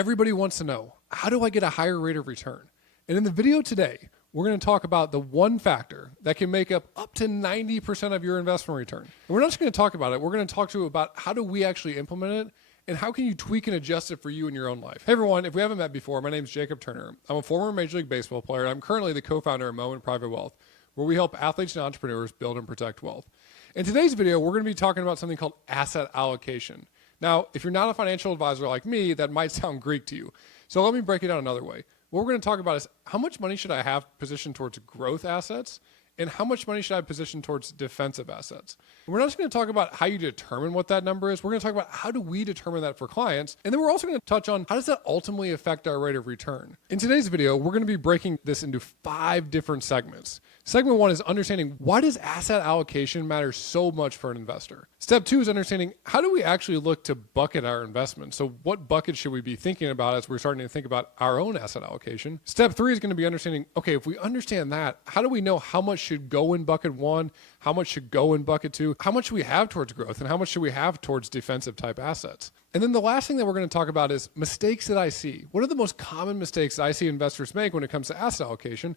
Everybody wants to know, how do I get a higher rate of return? And in the video today, we're going to talk about the one factor that can make up to 90% of your investment return. And we're not just going to talk about it. We're going to talk to you about how do we actually implement it and how can you tweak and adjust it for you in your own life. Hey everyone, if we haven't met before, my name is Jacob Turner. I'm a former Major League Baseball player. And I'm currently the co-founder of Moment Private Wealth, where we help athletes and entrepreneurs build and protect wealth. In today's video, we're going to be talking about something called asset allocation. Now, if you're not a financial advisor like me, that might sound Greek to you. So let me break it down another way. What we're going to talk about is how much money should I have positioned towards growth assets and how much money should I position towards defensive assets. And we're not just going to talk about how you determine what that number is. We're going to talk about how do we determine that for clients. And then we're also going to touch on how does that ultimately affect our rate of return. In today's video, we're going to be breaking this into 5 different segments. Segment 1 is understanding why does asset allocation matter so much for an investor. Step 2 is understanding how do we actually look to bucket our investments. So what bucket should we be thinking about as we're starting to think about our own asset allocation? Step 3 is going to be understanding, okay, if we understand that, how do we know how much should go in bucket 1, how much should go in bucket 2, how much should we have towards growth, and how much should we have towards defensive type assets? And then the last thing that we're going to talk about is mistakes that I see. What are the most common mistakes that I see investors make when it comes to asset allocation?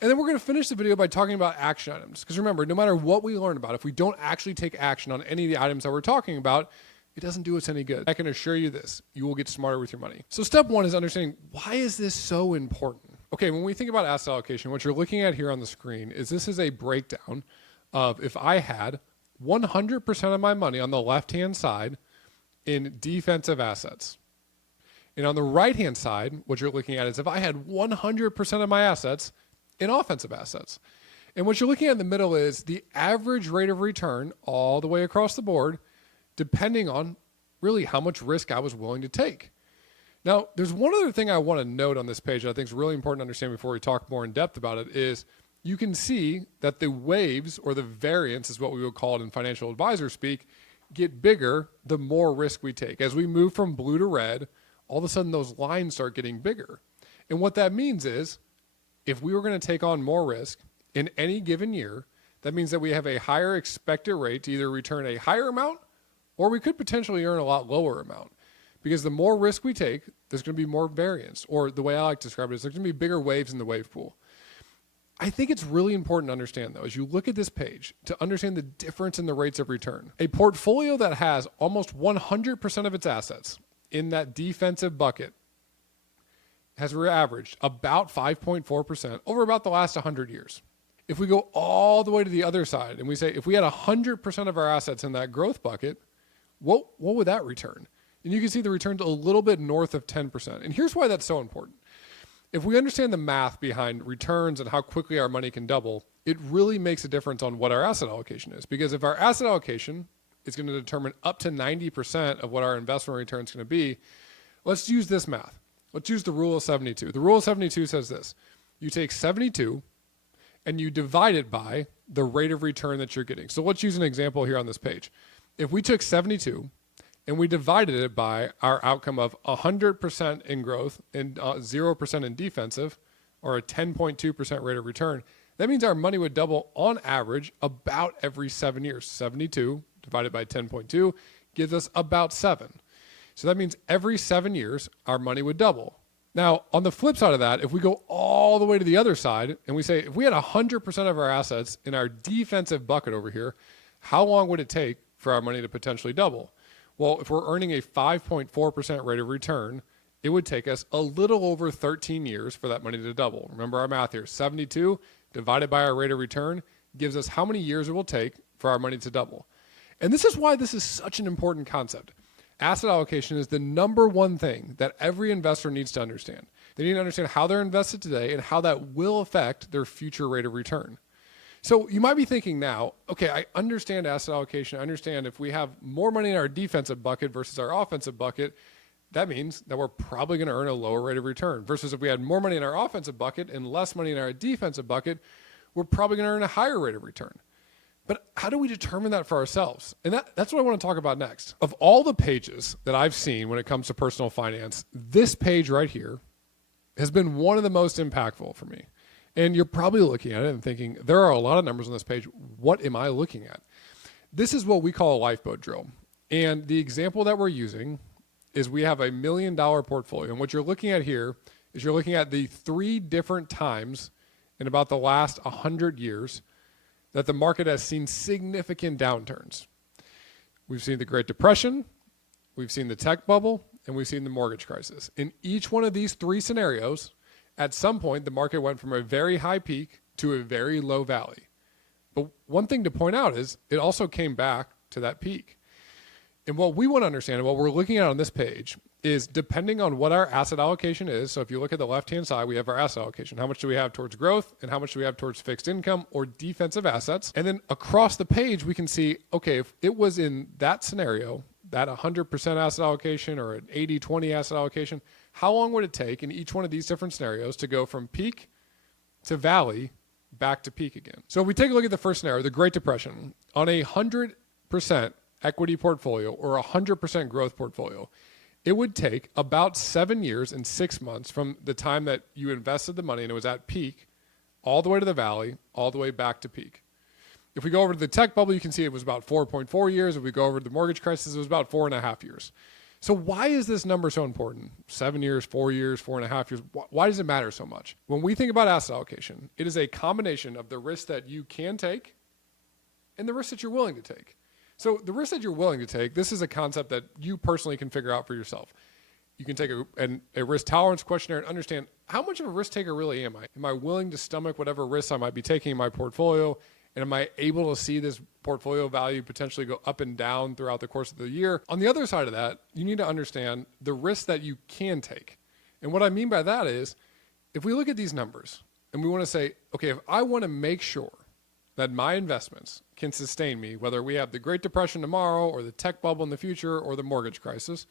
And then we're going to finish the video by talking about action items. Because remember, no matter what we learn about, if we don't actually take action on any of the items that we're talking about, it doesn't do us any good. I can assure you this, you will get smarter with your money. So step 1 is understanding, why is this so important? Okay, when we think about asset allocation, what you're looking at here on the screen is this is a breakdown of if I had 100% of my money on the left-hand side in defensive assets. And on the right-hand side, what you're looking at is if I had 100% of my assets in offensive assets. And what you're looking at in the middle is the average rate of return all the way across the board, depending on really how much risk I was willing to take. Now, there's one other thing I want to note on this page that I think is really important to understand before we talk more in depth about it is you can see that the waves or the variance is what we would call it in financial advisor speak, get bigger the more risk we take. As we move from blue to red, all of a sudden those lines start getting bigger. And what that means is if we were going to take on more risk in any given year, that means that we have a higher expected rate to either return a higher amount or we could potentially earn a lot lower amount. Because the more risk we take, there's going to be more variance. Or the way I like to describe it is there's going to be bigger waves in the wave pool. I think it's really important to understand, though, as you look at this page, to understand the difference in the rates of return. A portfolio that has almost 100% of its assets in that defensive bucket has averaged about 5.4% over about the last 100 years. If we go all the way to the other side and we say, if we had 100% of our assets in that growth bucket, what would that return? And you can see the return's a little bit north of 10%. And here's why that's so important. If we understand the math behind returns and how quickly our money can double, it really makes a difference on what our asset allocation is. Because if our asset allocation is going to determine up to 90% of what our investment return is going to be, let's use this math. Let's use the rule of 72. The rule of 72 says this. You take 72 and you divide it by the rate of return that you're getting. So let's use an example here on this page. If we took 72 and we divided it by our outcome of 100% in growth and 0% in defensive, or a 10.2% rate of return, that means our money would double on average about every 7 years. 72 divided by 10.2 gives us about 7. So that means every 7 years, our money would double. Now, on the flip side of that, if we go all the way to the other side and we say, if we had 100% of our assets in our defensive bucket over here, how long would it take for our money to potentially double? Well, if we're earning a 5.4% rate of return, it would take us a little over 13 years for that money to double. Remember our math here, 72 divided by our rate of return gives us how many years it will take for our money to double. And this is why this is such an important concept. Asset allocation is the number one thing that every investor needs to understand. They need to understand how they're invested today and how that will affect their future rate of return. So you might be thinking now, okay, I understand asset allocation. I understand if we have more money in our defensive bucket versus our offensive bucket, that means that we're probably going to earn a lower rate of return. Versus if we had more money in our offensive bucket and less money in our defensive bucket, we're probably going to earn a higher rate of return. But how do we determine that for ourselves? And that's what I want to talk about next. Of all the pages that I've seen when it comes to personal finance, this page right here has been one of the most impactful for me. And you're probably looking at it and thinking, there are a lot of numbers on this page. What am I looking at? This is what we call a lifeboat drill. And the example that we're using is we have a $1 million portfolio. And what you're looking at here is you're looking at the 3 different times in about the last 100 years that the market has seen significant downturns. We've seen the Great Depression, we've seen the tech bubble, and we've seen the mortgage crisis. In each one of these 3 scenarios, at some point, the market went from a very high peak to a very low valley. But one thing to point out is it also came back to that peak. And what we want to understand, and what we're looking at on this page, is depending on what our asset allocation is. So if you look at the left-hand side, we have our asset allocation. How much do we have towards growth and how much do we have towards fixed income or defensive assets? And then across the page, we can see, okay, if it was in that scenario, that 100% asset allocation or an 80-20 asset allocation, how long would it take in each one of these different scenarios to go from peak to valley back to peak again? So if we take a look at the first scenario, the Great Depression, on a 100% equity portfolio or a 100% growth portfolio, it would take about 7 years and 6 months from the time that you invested the money and it was at peak all the way to the valley, all the way back to peak. If we go over to the tech bubble, you can see it was about 4.4 years. If we go over to the mortgage crisis, it was about 4.5 years. So why is this number so important? 7 years, 4 years, 4.5 years. Why does it matter so much? When we think about asset allocation, it is a combination of the risk that you can take and the risk that you're willing to take. So the risk that you're willing to take, this is a concept that you personally can figure out for yourself. You can take a risk tolerance questionnaire and understand how much of a risk taker really am I? Am I willing to stomach whatever risks I might be taking in my portfolio? And am I able to see this portfolio value potentially go up and down throughout the course of the year? On the other side of that, you need to understand the risks that you can take. And what I mean by that is, if we look at these numbers and we want to say, okay, if I want to make sure that my investments can sustain me, whether we have the Great Depression tomorrow or the tech bubble in the future or the mortgage crisis,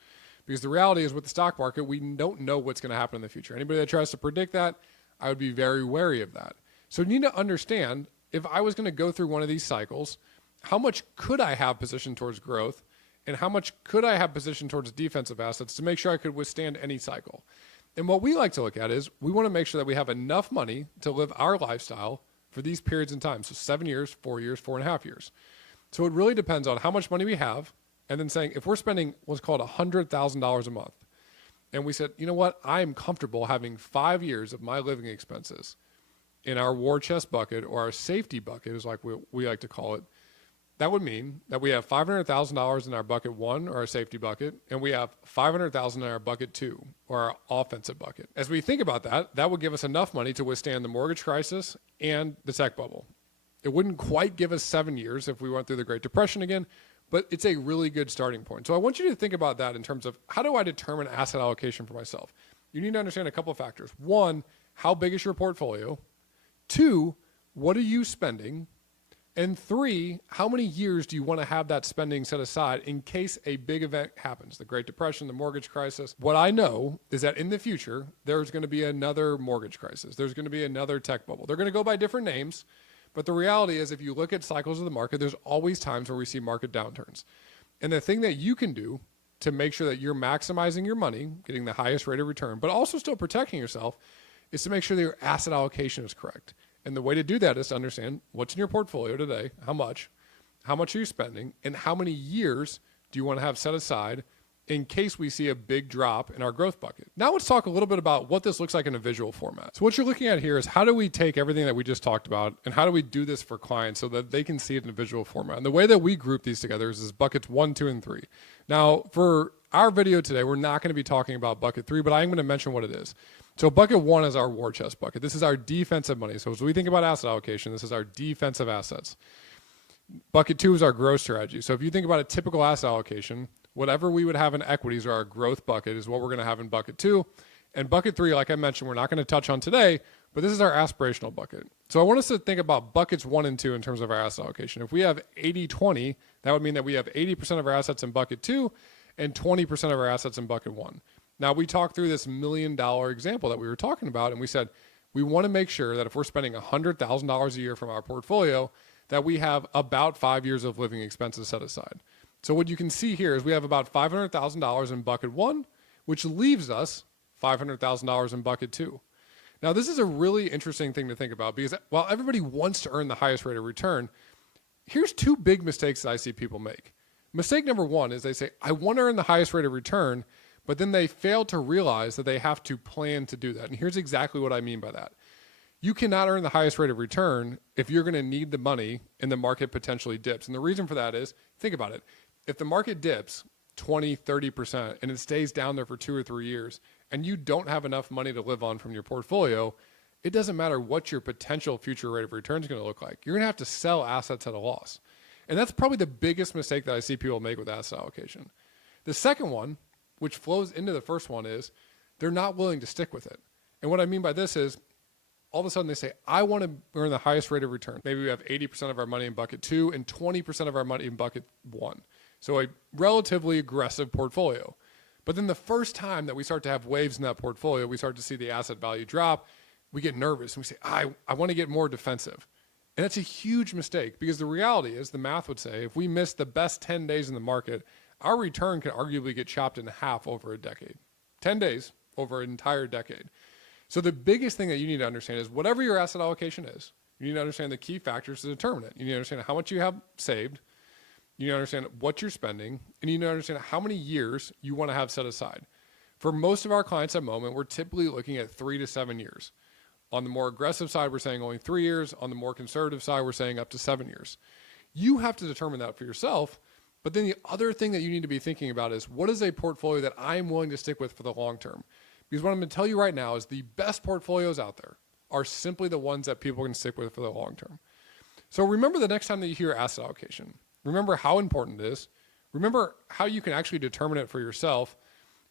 because the reality is with the stock market, we don't know what's going to happen in the future. Anybody that tries to predict that, I would be very wary of that. So you need to understand, if I was going to go through one of these cycles, how much could I have positioned towards growth and how much could I have positioned towards defensive assets to make sure I could withstand any cycle? And what we like to look at is we want to make sure that we have enough money to live our lifestyle for these periods in time. So 7 years, 4 years, 4.5 years. So it really depends on how much money we have. And then saying, if we're spending what's called $100,000 a month, and we said, you know what, I am comfortable having 5 years of my living expenses in our war chest bucket or our safety bucket is like we like to call it. That would mean that we have $500,000 in our bucket 1 or our safety bucket, and we have $500,000 in our bucket 2 or our offensive bucket. As we think about that, that would give us enough money to withstand the mortgage crisis and the tech bubble. It wouldn't quite give us 7 years if we went through the Great Depression again, but it's a really good starting point. So I want you to think about that in terms of how do I determine asset allocation for myself? You need to understand a couple of factors. 1, how big is your portfolio? 2, what are you spending? And 3, how many years do you want to have that spending set aside in case a big event happens? The Great Depression, the mortgage crisis. What I know is that in the future, there's going to be another mortgage crisis. There's going to be another tech bubble. They're going to go by different names. But the reality is, if you look at cycles of the market, there's always times where we see market downturns. And the thing that you can do to make sure that you're maximizing your money, getting the highest rate of return, but also still protecting yourself, is to make sure that your asset allocation is correct. And the way to do that is to understand what's in your portfolio today, how much are you spending, and how many years do you want to have set aside in case we see a big drop in our growth bucket. Now let's talk a little bit about what this looks like in a visual format. So what you're looking at here is how do we take everything that we just talked about and how do we do this for clients so that they can see it in a visual format? And the way that we group these together is buckets 1, 2, and 3. Now for our video today, we're not going to be talking about bucket 3, but I am going to mention what it is. So bucket 1 is our war chest bucket. This is our defensive money. So as we think about asset allocation, this is our defensive assets. Bucket 2 is our growth strategy. So if you think about a typical asset allocation, whatever we would have in equities or our growth bucket is what we're going to have in bucket 2. And bucket 3, like I mentioned, we're not going to touch on today, but this is our aspirational bucket. So I want us to think about buckets 1 and 2 in terms of our asset allocation. If we have 80-20, that would mean that we have 80% of our assets in bucket 2 and 20% of our assets in bucket 1. Now, we talked through this $1 million example that we were talking about, and we said we want to make sure that if we're spending $100,000 a year from our portfolio, that we have about 5 years of living expenses set aside. So what you can see here is we have about $500,000 in bucket 1, which leaves us $500,000 in bucket 2. Now, this is a really interesting thing to think about because while everybody wants to earn the highest rate of return, here's 2 big mistakes that I see people make. Mistake number 1 is they say, I want to earn the highest rate of return, but then they fail to realize that they have to plan to do that. And here's exactly what I mean by that. You cannot earn the highest rate of return if you're going to need the money and the market potentially dips. And the reason for that is, think about it. If the market dips 20, 30% and it stays down there for 2 or 3 years and you don't have enough money to live on from your portfolio, it doesn't matter what your potential future rate of return is going to look like. You're going to have to sell assets at a loss. And that's probably the biggest mistake that I see people make with asset allocation. The second one, which flows into the first one, is they're not willing to stick with it. And what I mean by this is, all of a sudden they say, I want to earn the highest rate of return. Maybe we have 80% of our money in bucket 2 and 20% of our money in bucket 1. So a relatively aggressive portfolio. But then the first time that we start to have waves in that portfolio, we start to see the asset value drop, we get nervous and we say, I want to get more defensive. And that's a huge mistake, because the reality is, the math would say, if we miss the best 10 days in the market, our return can arguably get chopped in half over a decade. 10 days over an entire decade. So the biggest thing that you need to understand is, whatever your asset allocation is, you need to understand the key factors to determine it. You need to understand how much you have saved. You need to understand what you're spending, and you need to understand how many years you want to have set aside. For most of our clients at the moment, we're typically looking at 3 to 7 years. On the more aggressive side, we're saying only 3 years. On the more conservative side, we're saying up to 7 years. You have to determine that for yourself. But then the other thing that you need to be thinking about is, what is a portfolio that I'm willing to stick with for the long term? Because what I'm going to tell you right now is, the best portfolios out there are simply the ones that people can stick with for the long term. So remember, the next time that you hear asset allocation, remember how important it is. Remember how you can actually determine it for yourself.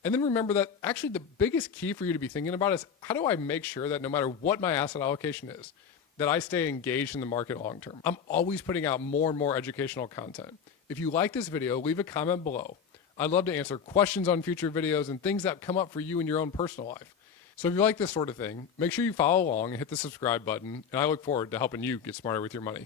And then remember that actually the biggest key for you to be thinking about is, how do I make sure that no matter what my asset allocation is, that I stay engaged in the market long term? I'm always putting out more and more educational content. If you like this video, leave a comment below. I'd love to answer questions on future videos and things that come up for you in your own personal life. So if you like this sort of thing, make sure you follow along and hit the subscribe button, and I look forward to helping you get smarter with your money.